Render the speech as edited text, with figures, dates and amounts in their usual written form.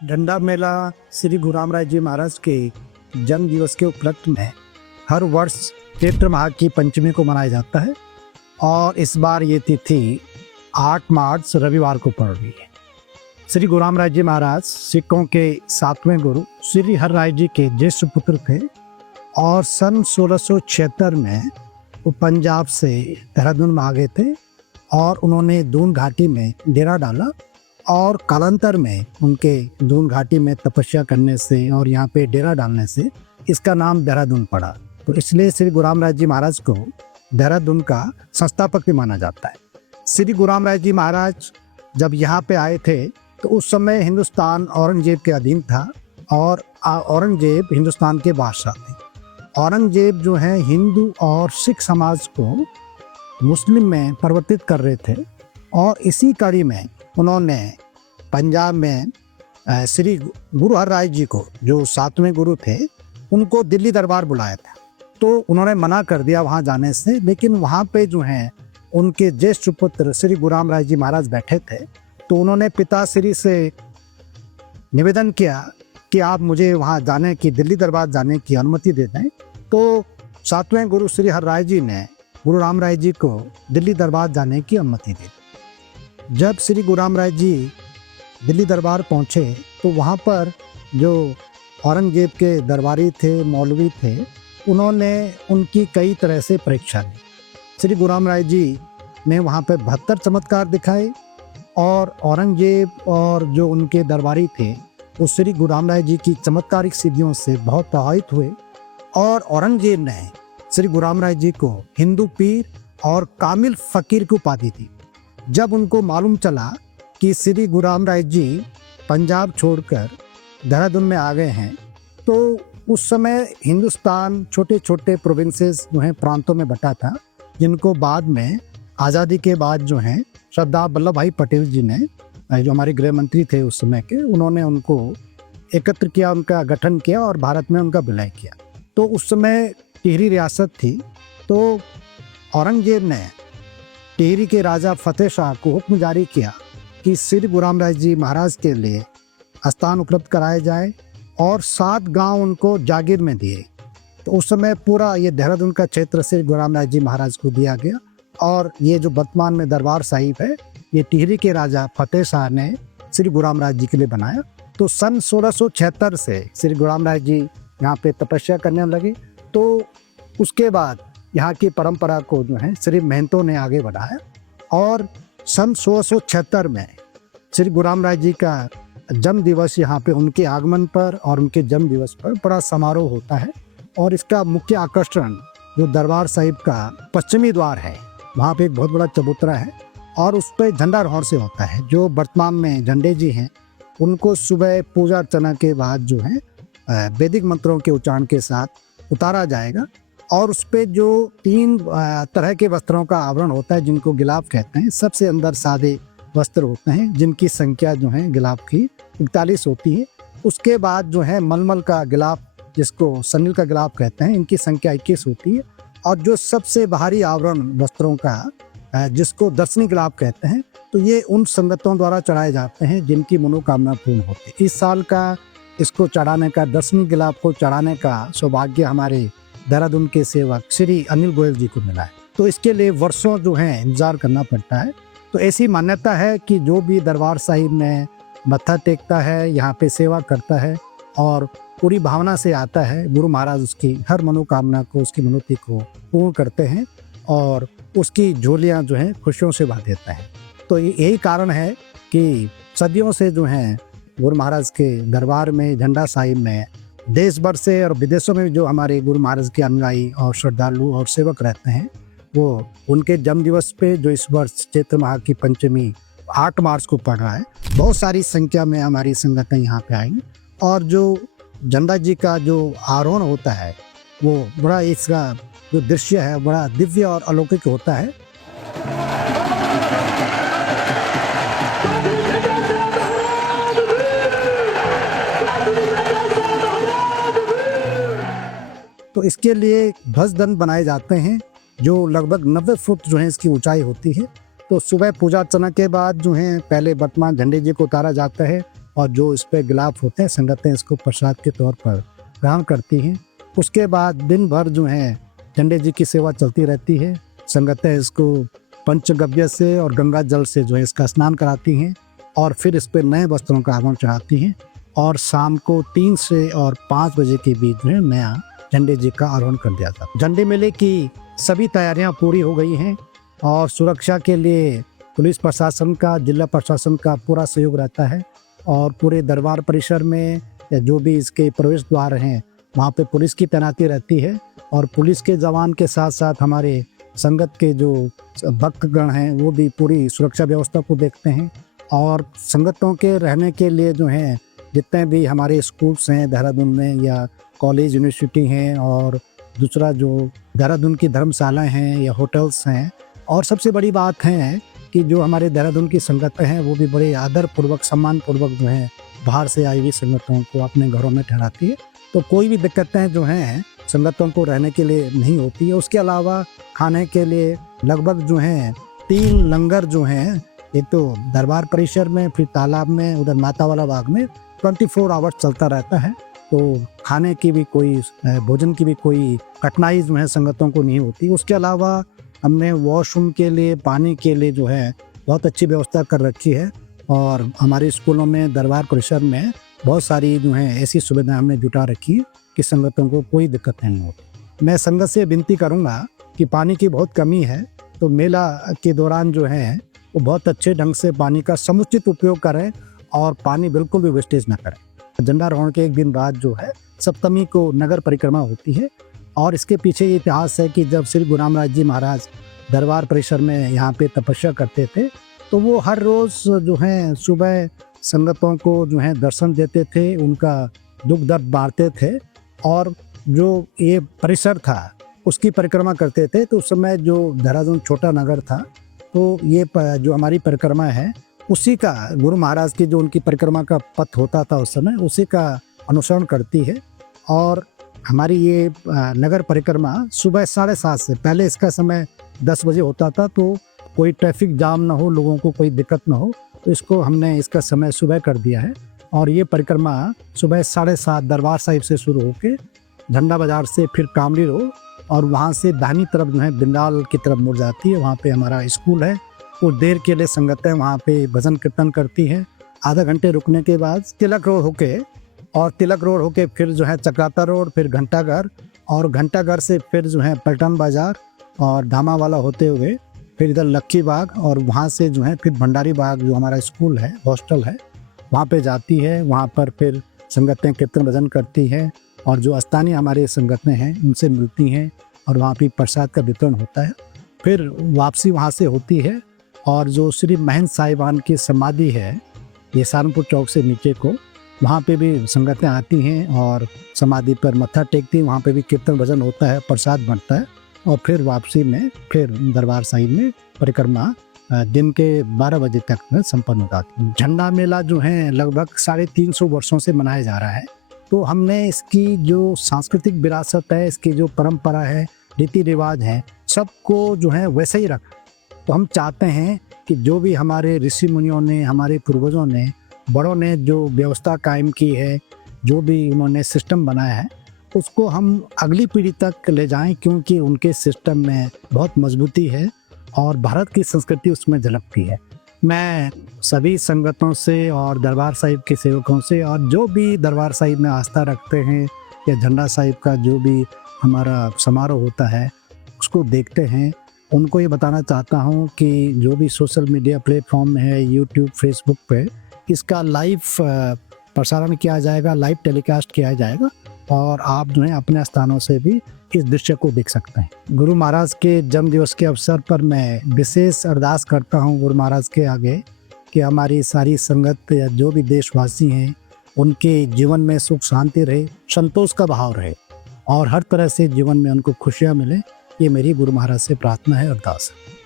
झंडा मेला श्री गुरु रामराय जी महाराज के जन्म दिवस के उपलक्ष्य में हर वर्ष चैत्र माह की पंचमी को मनाया जाता है और इस बार ये तिथि 8 मार्च रविवार को पड़ रही है। श्री गुरु रामराय जी महाराज सिखों के 7वें गुरु श्री हर राय जी के ज्येष्ठ पुत्र थे और सन 1676 में वो पंजाब से देहरादून में आ गए थे और उन्होंने दून घाटी में डेरा डाला और कालांतर में उनके दून घाटी में तपस्या करने से और यहाँ पे डेरा डालने से इसका नाम देहरादून पड़ा। तो इसलिए श्री गुरु रामराय जी महाराज को देहरादून का संस्थापक भी माना जाता है। श्री गुरु रामराय जी महाराज जब यहाँ पे आए थे तो उस समय हिंदुस्तान औरंगजेब के अधीन था और औरंगजेब हिंदुस्तान के बादशाह थे। औरंगजेब जो है हिंदू और सिख समाज को मुस्लिम में परिवर्तित कर रहे थे और इसी कड़ी में उन्होंने पंजाब में श्री गुरु हर राय जी को जो 7वें गुरु थे उनको दिल्ली दरबार बुलाया था। तो उन्होंने मना कर दिया वहाँ जाने से, लेकिन वहाँ पे जो है उनके ज्येष्ठ पुत्र श्री गुरु रामराय जी महाराज बैठे थे। तो उन्होंने पिताश्री से निवेदन किया कि आप मुझे वहाँ जाने की, दिल्ली दरबार जाने की अनुमति दे दें। तो 7वें गुरु श्री हर राय जी ने गुरु रामराय जी को दिल्ली दरबार जाने की अनुमति दी। जब श्री गुरु रामराय जी दिल्ली दरबार पहुँचे तो वहाँ पर जो औरंगजेब के दरबारी थे, मौलवी थे, उन्होंने उनकी कई तरह से परीक्षा ली। श्री गुरु रामराय जी ने वहाँ पर 72 चमत्कार दिखाए और औरंगजेब और जो उनके दरबारी थे वो श्री गुरु रामराय जी की चमत्कारिक सिद्धियों से बहुत प्रभावित हुए और औरंगजेब ने श्री गुरु रामराय जी को हिंदू पीर और कामिल फ़कीर की उपाधि दी। जब उनको मालूम चला कि श्री गुरु रामराय जी पंजाब छोड़कर देहरादून में आ गए हैं तो उस समय हिंदुस्तान छोटे छोटे प्रोविंसेस जो हैं प्रांतों में बटा था, जिनको बाद में आज़ादी के बाद जो हैं सरदार वल्लभ भाई पटेल जी ने, जो हमारे गृह मंत्री थे उस समय के, उन्होंने उनको एकत्र किया, उनका गठन किया और भारत में उनका विलय किया। तो उस समय टिहरी रियासत थी। तो औरंगजेब ने टिहरी के राजा फतेह शाह को हुक्म जारी किया कि श्री गुरु रामराय जी महाराज के लिए स्थान उपलब्ध कराए जाए और 7 गांव उनको जागीर में दिए। तो उस समय पूरा ये देहरादून का क्षेत्र श्री गुरु रामराय जी महाराज को दिया गया और ये जो वर्तमान में दरबार साहिब है ये टिहरी के राजा फतेह शाह ने श्री गुरु रामराय जी के लिए बनाया। तो सन 1676 से श्री गुरु रामराय जी यहाँ पे तपस्या करने लगे। तो उसके बाद यहाँ की परंपरा को जो है श्री महंतों ने आगे बढ़ाया और सन 1676 में श्री गुरु रामराय जी का जन्म दिवस यहाँ पे उनके आगमन पर और उनके जन्म दिवस पर बड़ा समारोह होता है। और इसका मुख्य आकर्षण जो दरबार साहिब का पश्चिमी द्वार है, वहाँ पे एक बहुत बड़ा चबूतरा है और उस पर झंडारोहण से होता है। जो वर्तमान में झंडे जी हैं उनको सुबह पूजा अर्चना के बाद जो है वैदिक मंत्रों के उच्चारण के साथ उतारा जाएगा और उस पर जो 3 तरह के वस्त्रों का आवरण होता है जिनको गिलाफ कहते हैं। सबसे अंदर सादे वस्त्र होते हैं जिनकी संख्या जो है गिलाफ की 41 होती है। उसके बाद जो है मलमल का गिलाफ, जिसको सनील का गिलाफ कहते हैं, इनकी संख्या 21 होती है। और जो सबसे बाहरी आवरण वस्त्रों का जिसको दर्शनी गिलाफ कहते हैं, तो ये उन संगतों द्वारा चढ़ाए जाते हैं जिनकी मनोकामना पूर्ण होती है। इस साल का इसको चढ़ाने का, दर्शनी गिलाफ को चढ़ाने का सौभाग्य हमारे देहरादून के सेवक श्री अनिल गोयल जी को मिला है। तो इसके लिए वर्षों जो है इंतजार करना पड़ता है। तो ऐसी मान्यता है कि जो भी दरबार साहिब में मत्था टेकता है, यहाँ पे सेवा करता है और पूरी भावना से आता है, गुरु महाराज उसकी हर मनोकामना को, उसकी मनोती को पूर्ण करते हैं और उसकी झोलियाँ जो हैं खुशियों से भर देता है। तो यही कारण है कि सदियों से जो हैं गुरु महाराज के दरबार में, झंडा साहिब में, देश भर से और विदेशों में जो हमारे गुरु महाराज के अनुयायी और श्रद्धालु और सेवक रहते हैं, वो उनके जन्म दिवस पे जो इस वर्ष चैत्र माह की पंचमी 8 मार्च को पड़ रहा है, बहुत सारी संख्या में हमारी संगतें यहाँ पे आएंगी। और जो झंडा जी का जो आरोहण होता है वो बड़ा, इसका जो दृश्य है बड़ा दिव्य और अलौकिक होता है। तो इसके लिए ध्वज दंड बनाए जाते हैं जो लगभग 90 फुट जो है इसकी ऊंचाई होती है। तो सुबह पूजा अर्चना के बाद जो है पहले वर्तमान झंडे जी को उतारा जाता है और जो इस पे गिलाफ होते हैं संगतें इसको प्रसाद के तौर पर ग्रहण करती हैं। उसके बाद दिन भर जो है झंडे जी की सेवा चलती रहती है। संगतें इसको पंचगव्य से और गंगा जल से जो है इसका स्नान कराती हैं और फिर इस पर नए वस्त्रों का आगमन चढ़ाती हैं और शाम को 3 से और 5 बजे के बीच में नया झंडे जी का आरोहण कर दिया जाता है। झंडे मेले की सभी तैयारियां पूरी हो गई हैं और सुरक्षा के लिए पुलिस प्रशासन का, जिला प्रशासन का पूरा सहयोग रहता है और पूरे दरबार परिसर में जो भी इसके प्रवेश द्वार हैं वहाँ पे पुलिस की तैनाती रहती है और पुलिस के जवान के साथ साथ हमारे संगत के जो भक्तगण हैं वो भी पूरी सुरक्षा व्यवस्था को देखते हैं। और संगतों के रहने के लिए जो हैं जितने भी हमारे स्कूल्स हैं देहरादून में या कॉलेज यूनिवर्सिटी हैं और दूसरा जो देहरादून की धर्मशालाएं हैं या होटल्स हैं, और सबसे बड़ी बात है कि जो हमारे देहरादून की संगतें हैं वो भी बड़े आदरपूर्वक सम्मानपूर्वक जो है बाहर से आई हुई संगतों को अपने घरों में ठहराती है। तो कोई भी दिक्कतें जो हैं संगतों को रहने के लिए नहीं होती है। उसके अलावा खाने के लिए लगभग जो हैं 3 लंगर जो हैं, एक तो दरबार परिसर में, फिर तालाब में, उधर माता वाला बाग में 24 आवर्स चलता रहता है। तो खाने की भी कोई, भोजन की भी कोई कठिनाई जो है संगतों को नहीं होती। उसके अलावा हमने वॉशरूम के लिए, पानी के लिए जो है बहुत अच्छी व्यवस्था कर रखी है और हमारे स्कूलों में, दरबार परिसर में बहुत सारी जो है ऐसी सुविधाएं हमने जुटा रखी है कि संगतों को कोई दिक्कत नहीं होती। मैं संगत से विनती करूंगा कि पानी की बहुत कमी है, तो मेला के दौरान जो है वो बहुत अच्छे ढंग से पानी का समुचित उपयोग करें और पानी बिल्कुल भी वेस्टेज ना करें। झंडारोहण के एक दिन बाद जो है सप्तमी को नगर परिक्रमा होती है और इसके पीछे ये इतिहास है कि जब श्री गुरु रामदास जी महाराज दरबार परिसर में यहाँ पे तपस्या करते थे तो वो हर रोज़ जो है सुबह संगतों को जो है दर्शन देते थे, उनका दुख दर्द बांटते थे और जो ये परिसर था उसकी परिक्रमा करते थे। तो उस समय जो देहरादून छोटा नगर था तो ये जो हमारी परिक्रमा है उसी का, गुरु महाराज की जो उनकी परिक्रमा का पथ होता था उस समय, उसी का अनुसरण करती है। और हमारी ये नगर परिक्रमा सुबह 7:30 से, पहले इसका समय 10 बजे होता था तो कोई ट्रैफिक जाम ना हो, लोगों को कोई दिक्कत ना हो, तो इसको हमने इसका समय सुबह कर दिया है। और ये परिक्रमा सुबह 7:30 दरबार साहिब से शुरू होकर झंडा बाजार से फिर कामली रोड और वहाँ से दाहिनी तरफ जो है बिंदाल की तरफ मुड़ जाती है। वहाँ पे हमारा स्कूल है, वो देर के लिए संगतें वहाँ पे भजन कीर्तन करती है। आधा घंटे रुकने के बाद तिलक रोड होके फिर जो है चक्राता रोड, फिर घंटाघर और घंटाघर से फिर जो है पलटन बाजार और धामा वाला होते हुए फिर इधर लक्की बाग और वहाँ से जो है फिर भंडारी बाग जो हमारा स्कूल है, हॉस्टल है, वहाँ पे जाती है। वहाँ पर फिर संगतें कीर्तन भजन करती हैं और जो स्थानीय हमारे संगतें हैं उनसे मिलती हैं और वहाँ पे प्रसाद का वितरण होता है। फिर वापसी वहाँ से होती है और जो श्री महंत साहिबान की समाधि है ये सहारनपुर चौक से नीचे को, वहाँ पे भी संगतें आती हैं और समाधि पर मत्था टेकती हैं। वहाँ पे भी कीर्तन भजन होता है, प्रसाद बनता है और फिर वापसी में फिर दरबार साहिब में परिक्रमा दिन के 12 बजे तक में संपन्न होता है। झंडा मेला जो है लगभग 350 वर्षों से मनाया जा रहा है। तो हमने इसकी जो सांस्कृतिक विरासत है, इसकी जो परंपरा है, रीति रिवाज है, सबको जो है वैसे ही रखा। तो हम चाहते हैं कि जो भी हमारे ऋषि मुनियों ने, हमारे पूर्वजों ने, बड़ों ने जो व्यवस्था कायम की है, जो भी उन्होंने सिस्टम बनाया है, उसको हम अगली पीढ़ी तक ले जाएं, क्योंकि उनके सिस्टम में बहुत मजबूती है और भारत की संस्कृति उसमें झलकती है। मैं सभी संगतों से और दरबार साहिब के सेवकों से और जो भी दरबार साहिब में आस्था रखते हैं या झंडा साहिब का जो भी हमारा समारोह होता है उसको देखते हैं, उनको ये बताना चाहता हूँ कि जो भी सोशल मीडिया प्लेटफॉर्म है, यूट्यूब, फेसबुक पे इसका लाइव प्रसारण किया जाएगा, लाइव टेलीकास्ट किया जाएगा और आप जो है अपने स्थानों से भी इस दृश्य को देख सकते हैं। गुरु महाराज के जन्म दिवस के अवसर पर मैं विशेष अरदास करता हूँ गुरु महाराज के आगे कि हमारी सारी संगत या जो भी देशवासी हैं उनके जीवन में सुख शांति रहे, संतोष का भाव रहे और हर तरह से जीवन में उनको खुशियाँ मिले। ये मेरी गुरु महाराज से प्रार्थना है, अरदास है।